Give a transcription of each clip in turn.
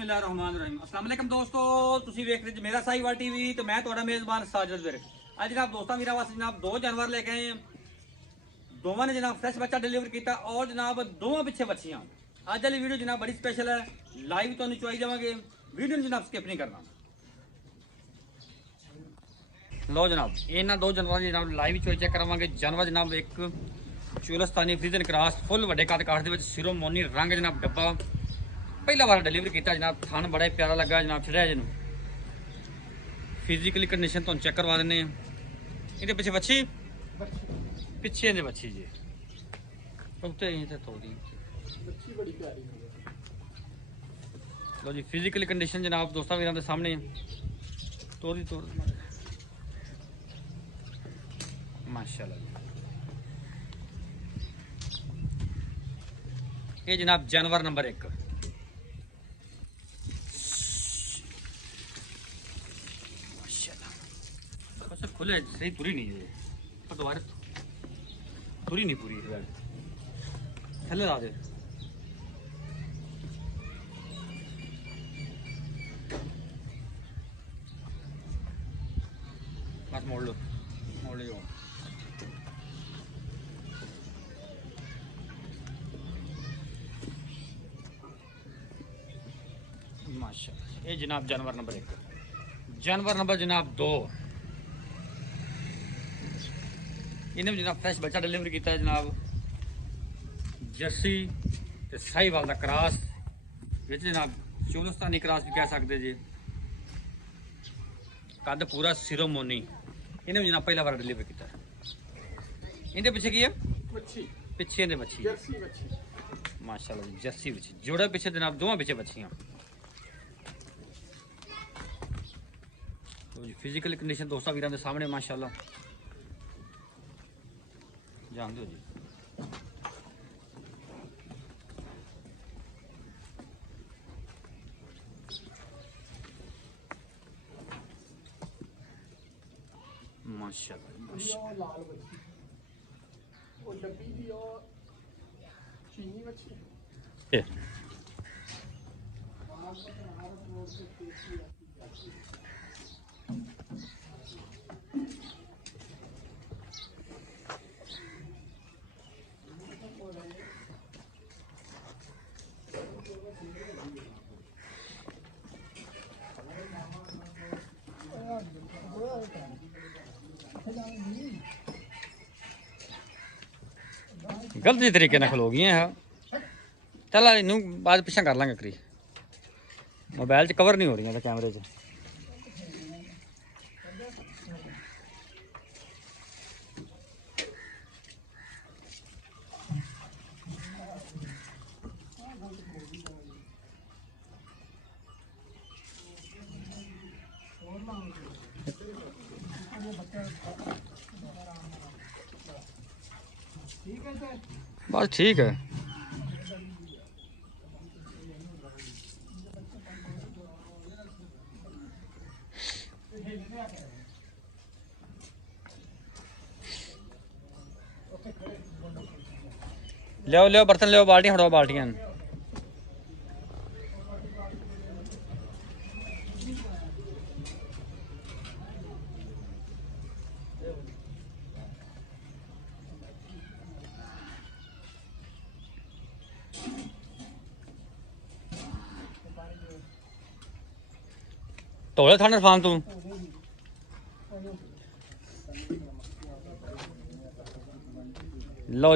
बिस्मिल्लाहिर्रहमानिर्रहीम। अस्सलाम वालेकुम दोस्तों, ਤੁਸੀਂ ਵੇਖ ਰਹੇ ਜੀ ਮੇਰਾ ਸਾਈਵਾਲ ਟੀਵੀ ਤੇ ਮੈਂ ਤੁਹਾਡਾ ਮੇਜ਼ਬਾਨ ਸਾਜਦ ਵਿਰਕ। ਅੱਜ ਜਨਾਬ ਦੋਸਤਾਂ ਵੀਰਾਂ ਵਾਸਤੇ ਜਨਾਬ ਦੋ ਜਾਨਵਰ ਲੈ ਕੇ ਆਏ ਹਾਂ। ਦੋਵਾਂ ਨੇ ਜਨਾਬ ਫਰੈਸ਼ ਬੱਚਾ ਡਿਲੀਵਰ ਕੀਤਾ ਔਰ ਜਨਾਬ ਦੋਵਾਂ ਪਿੱਛੇ ਬੱਚੀਆਂ। ਅੱਜ ਵਾਲੀ ਵੀਡੀਓ ਜਨਾਬ ਬੜੀ ਸਪੈਸ਼ਲ ਹੈ, ਲਾਈਵ ਤੁਹਾਨੂੰ ਚੁਆਈ ਜਾਵਾਂਗੇ, ਵੀਡੀਓ ਨੂੰ ਜਨਾਬ ਸਕਿਪ ਨਹੀਂ ਕਰਨਾ। लो जनाब इन्होंने दो जानवर जनाब लाइव चोई चेक करावे। जानवर जनाब एक चुलस्तानी फ्रीजन क्रॉस फुल वड्डे कद काठ के सिरों मोनी रंग जनाब डब्बा पहला बार डिलीवर किया जनाब। थान बड़ा ही प्यारा लगा जनाब, छड़िया जिन्हों फिजिकली कंडीशन तो चेक करवा दें। ये पिछे बच्ची पिछे ने बच्ची जी लो जी फिजिकली कंडीशन जनाब दोस्तों वीरों के सामने तोड़ी तोड़ माशाल्लाह। ये जनाब जानवर नंबर एक माशाल्लाह खुले सही पूरी नहीं है पर दोबारा पूरी नहीं पूरी थले ला दे। बस मोड़ लो माशाल्लाह। ये जनाब जानवर नंबर एक। जानवर नंबर जनाब दो इन्हें जनाब फ्रेश बच्चा डिलीवर किया जनाब। जर्सी ते साहीवाल का क्रॉस विच जनाब चुलस्तानी क्रॉस भी कह सकते जी। कद पूरा सिरों मोनी इन्हें जनाब पहला बार डिलीवर किया। इनके पिछे की है पिछे ने बच्ची माशाल्लाह जी जर्सी बच्ची जोड़ा पिछे जनाब दोवां पिछे बच्चियां। तो जी फिजिकल कंडीशन दोस्तों वीरों के सामने माशाल्लाह जान दो जी। माशाल्लाह गलती तरीके ना खलो गई है। चल इनू बाद पिछा कर लेंगे करी मोबाइल च कवर नहीं हो रही है कैमरे च। बस ठीक है लियो लियो बर्तन लियो बाल्टियां हटाओ बाल्टियां। तोले थाने फान तू लो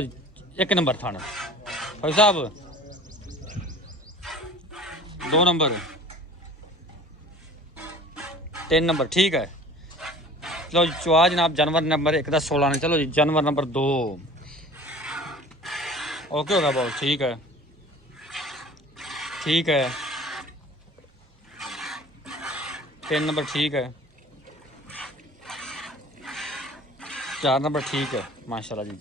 एक नंबर थाना भाई साहब 2 नंबर 3 नंबर ठीक है। चलो चुआ जनाब जानवर नंबर एक का 16 ने। चलो जी जानवर नंबर 2 ओके होगा बहुत ठीक है 3 नंबर ठीक है 4 नंबर ठीक है माशाल्लाह जी।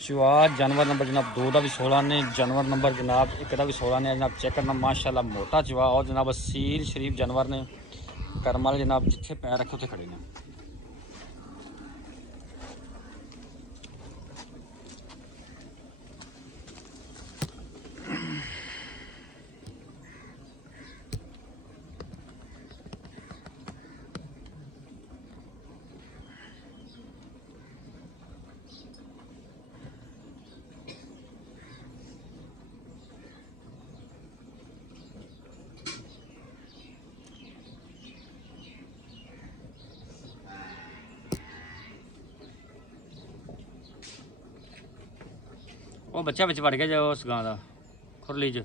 चुआ जानवर नंबर जनाब 2 का भी 16 ने। जानवर नंबर जनाब 1 का भी 16 ने जनाब चेक करना माशाल्लाह मोटा चुआ और जनाब असील शरीफ जानवर ने। करम वाले जनाब जिथे पैर रखे उसे खड़े ने। ਉਹ ਬੱਚਾ ਵਿੱਚ ਵੜ ਗਿਆ ਜੇ ਉਸ ਗਾਂ ਦਾ ਖੁਰਲੀ 'ਚ।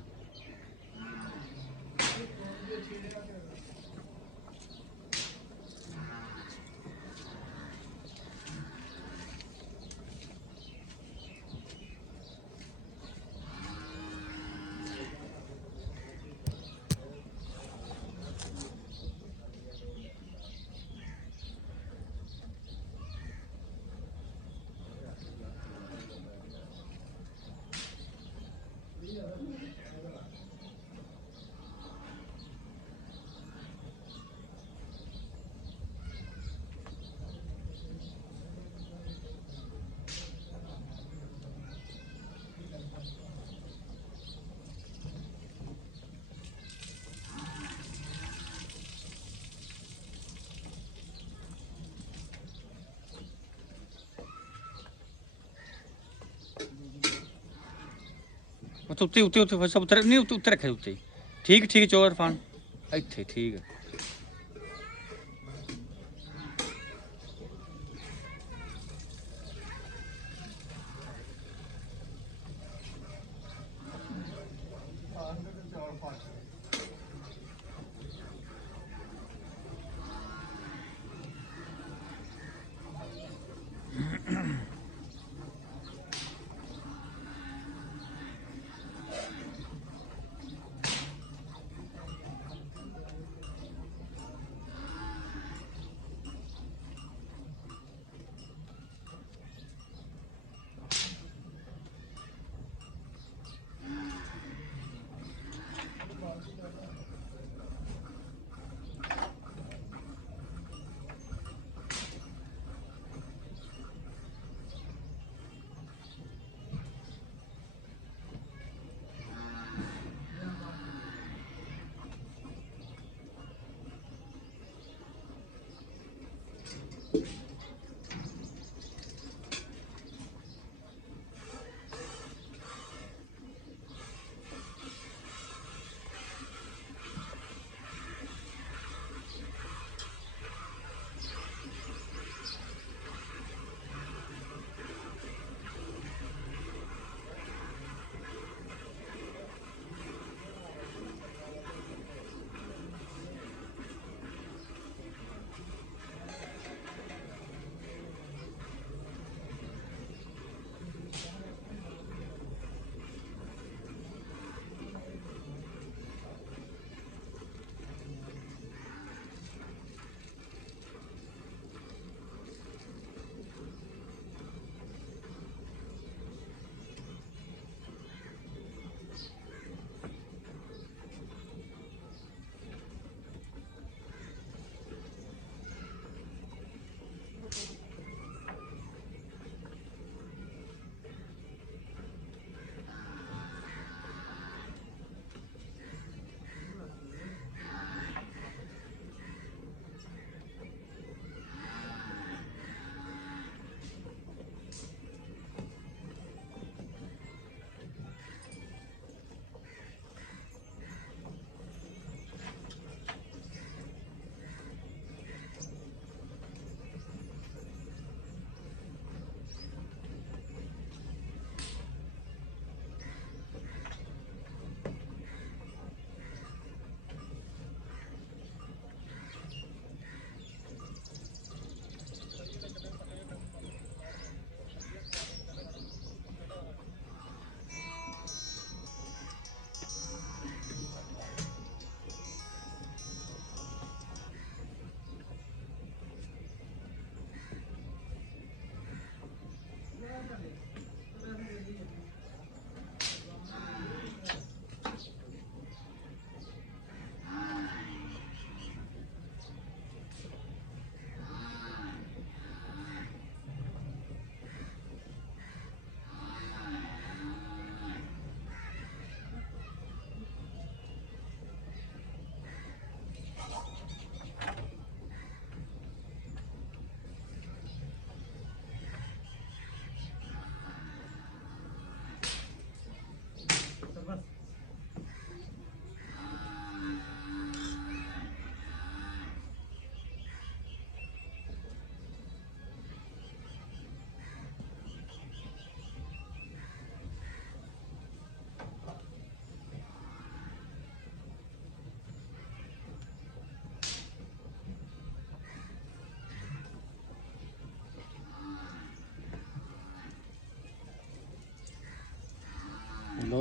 ਉੱਤੇ ਉੱਤੇ ਉੱਤੇ ਸਭ ਉੱਤੇ ਨਹੀਂ, ਉੱਤੇ ਰੱਖੇ ਉੱਤੇ। ਠੀਕ ਠੀਕ ਚੋਰ ਫਾਨ ਇੱਥੇ ਠੀਕ ਹੈ।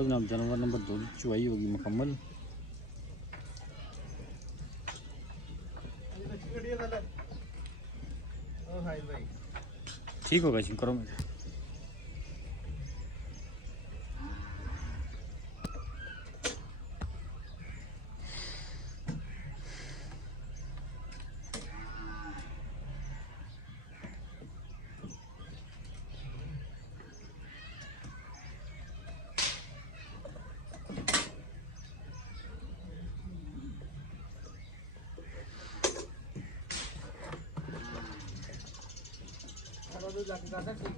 जनाब जानवर नंबर 2 की चुवाई होगी मुकम्मल। ठीक होगा जी, करो मुझे।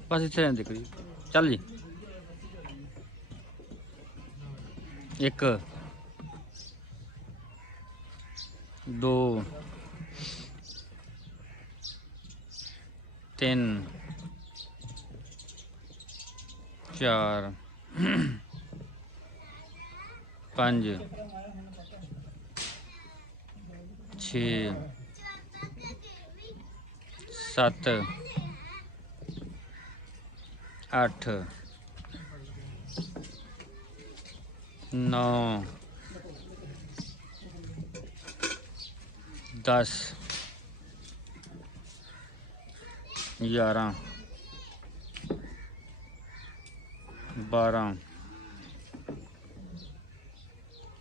बस इतने रहने देखो जी, चल जी। 1 2 3 4 5 6 7 8 9 10 11 12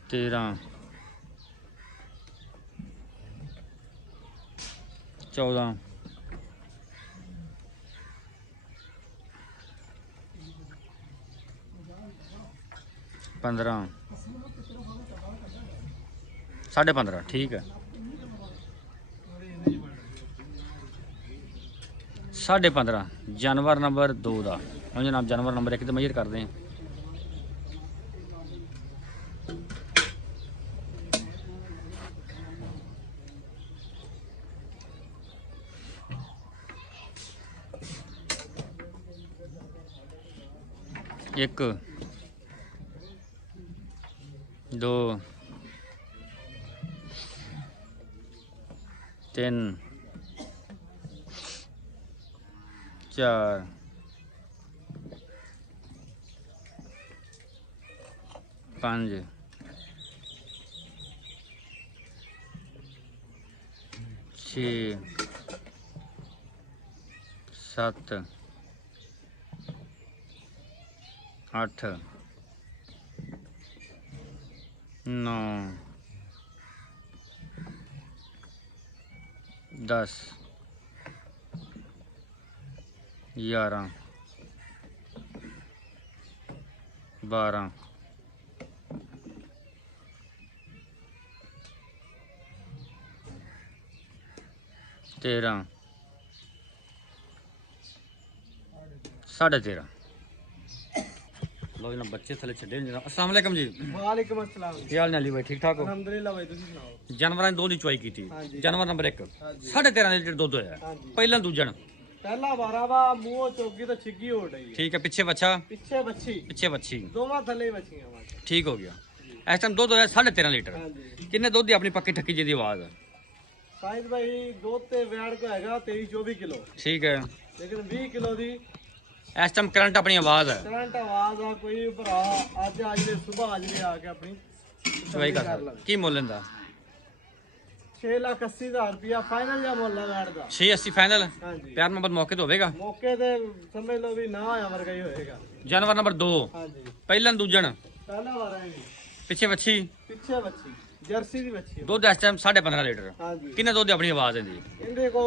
13 14 15 15.5 ठीक है। 15.5 जानवर नंबर 2 का। हम जनाब जानवर नंबर 1 तो मेजर करते हैं। एक 2 3 4 5 6 7 8 9 10 11 12 13 13.5। लो जनाब बच्चे थले छड़े जनाब। अस्सलाम वालेकुम जी। वालेकुम अस्सलाम। ਕੀ ਹਾਲ ਨੇ ਅਲੀ ਭਾਈ, ਠੀਕ ਠਾਕ ਹੋ? ਅਲਹਮਦੁਲਿਲਾ ਭਾਈ, ਤੁਸੀਂ ਸੁਣਾਓ? ਜਾਨਵਰਾਂ ਦੀ 2 ਦੀ ਚੁਆਈ ਕੀਤੀ। ਹਾਂਜੀ। ਜਾਨਵਰ ਨੰਬਰ 1 ਹਾਂਜੀ। 13.5 ਲੀਟਰ ਦੁੱਧ ਹੋਇਆ। ਹਾਂਜੀ। ਪਹਿਲਾਂ ਦੂਜਣ ਪਹਿਲਾ ਵਾਰਾ ਵਾ ਮੂੰਹੋਂ ਚੋਗੀ ਤਾਂ ਛਿੱਗੀ ਹੋ ਰਹੀ ਹੈ। ਠੀਕ ਹੈ। ਪਿੱਛੇ ਬੱਚਾ, ਪਿੱਛੇ ਬੱਚੀ, ਪਿੱਛੇ ਬੱਚੀ, ਦੋਵਾਂ ਥੱਲੇ ਬੱਚੀਆਂ ਵਾ। ਠੀਕ ਹੋ ਗਿਆ। ਇਸ ਟਾਈਮ ਦੁੱਧ ਹੋਇਆ 13.5 ਲੀਟਰ। ਹਾਂਜੀ। ਕਿੰਨੇ ਦੁੱਧ ਦੀ ਆਪਣੀ ਪੱਕੀ ਠੱਕੀ ਜਿਹਦੀ ਆਵਾਜ਼? ਸਾਇਦ ਭਾਈ ਦੁੱਧ ਤੇ ਵੈੜ ਕੋ ਹੈਗਾ 23-24 ਕਿਲੋ, ਠੀਕ ਹੈ। ਲੇਕਿਨ 20 ਕਿਲੋ ਦੀ ਇਸ ਟਾਈਮ ਕਰੰਟ ਆਪਣੀ ਆਵਾਜ਼ ਹੈ। ਕਰੰਟ ਆਵਾਜ਼ ਆ। ਕੋਈ ਭਰਾ ਅੱਜ ਦੇ ਸਵੇਰ ਅੱਜ ਆ ਕੇ ਆਪਣੀ ਚੁਆਈ ਕਰ ਸਕਦਾ। ਕੀ ਮੁੱਲ ਲੈਂਦਾ? 6,80,000 ਰੁਪਇਆ ਫਾਈਨਲ ਜਾਂ ਮੁੱਲ ਆ ਵੈੜ ਦਾ। 680 ਫਾਈਨਲ। ਹਾਂਜੀ। ਪਿਆਰ ਮੁਹੱਬਤ ਮੌਕੇ ਤੇ ਹੋਵੇਗਾ। ਮੌਕੇ ਤੇ ਸਮਝ ਲਓ ਵੀ ਨਾ ਆਇਆ ਵਰਗਾ ਹੀ ਹੋਏਗਾ। ਜਾਨਵਰ ਨੰਬਰ 2 ਹਾਂਜੀ। ਪਹਿਲਾਂ ਦੂਜਣ ਪਹਿਲਾ ਵਾਰਾ ਹੈ ਜੀ। ਪਿੱਛੇ ਬੱਚੀ, ਪਿੱਛੇ ਬੱਚੀ, ਜਰਸੀ ਦੀ ਬੱਚੀ ਹੈ। ਦੁੱਧ ਇਸ ਟਾਈਮ 15.5 ਲੀਟਰ। ਹਾਂਜੀ। ਕਿੰਨੇ ਦੁੱਧ ਦੀ ਆਪਣੀ ਆਵਾਜ਼ ਇਹਦੀ? ਇਹਦੇ ਕੋ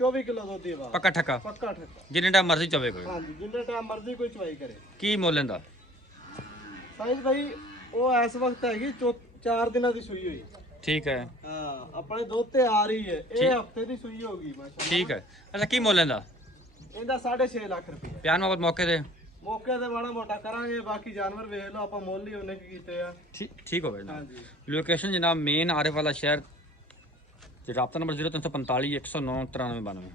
24 ਕਿਲੋ ਦੁੱਧ ਦੀ ਆਵਾਜ਼। ਪੱਕਾ ਠੱਕਾ, ਪੱਕਾ ਠੱਕਾ। ਜਿੰਨੇ ਟਾਈਮ ਮਰਜ਼ੀ ਚਵੇ ਕੋਈ। ਹਾਂਜੀ, ਜਿੰਨੇ ਟਾਈਮ ਮਰਜ਼ੀ ਕੋਈ ਚਵਾਈ ਕਰੇ। ਕੀ ਮੁੱਲ ਲੈਂਦਾ? ਸਾਈਜ਼ ਭਾਈ ਉਹ ਇਸ ਵਕਤ ਹੈਗੀ 4 ਦਿਨਾਂ ਦੀ ਸੂਈ ਹੋਈ। ਠੀਕ ਹੈ। ਹਾਂ, ਆਪਣੇ ਦੁੱਧ ਤੇ ਆ ਰਹੀ ਹੈ। ਇਹ ਹਫਤੇ ਦੀ ਸੂਈ ਹੋਗੀ ਮਾਸ਼ਾਅੱਲਾ। ਠੀਕ ਹੈ। ਅੱਛਾ ਕੀ ਮੁੱਲ ਲੈਂਦਾ? ਇਹਦਾ 6.5 ਲੱਖ ਰੁਪਏ। ਪਿਆਰ ਮੁਹੱਬਤ ਮੌਕੇ ਤੇ ਮੌਕੇ ਤੇ ਮਾੜਾ ਮੋਟਾ ਕਰਾਂਗੇ, ਬਾਕੀ ਜਾਨਵਰ ਵੇਖ ਲਓ, ਆਪਾਂ ਮੁੱਲ ਹੀ ਉਹਨੇ ਕੀ ਕੀਤੇ ਆ। ਠੀਕ ਹੋਵੇ ਜਨਾਬ। ਹਾਂਜੀ। ਲੋਕੇਸ਼ਨ ਜਨਾਬ ਮੇਨ ਆਰਿਫ ਵਾਲਾ ਸ਼ਹਿਰ। ਰਾਬਤਾ ਨੰਬਰ 0345 109 9392।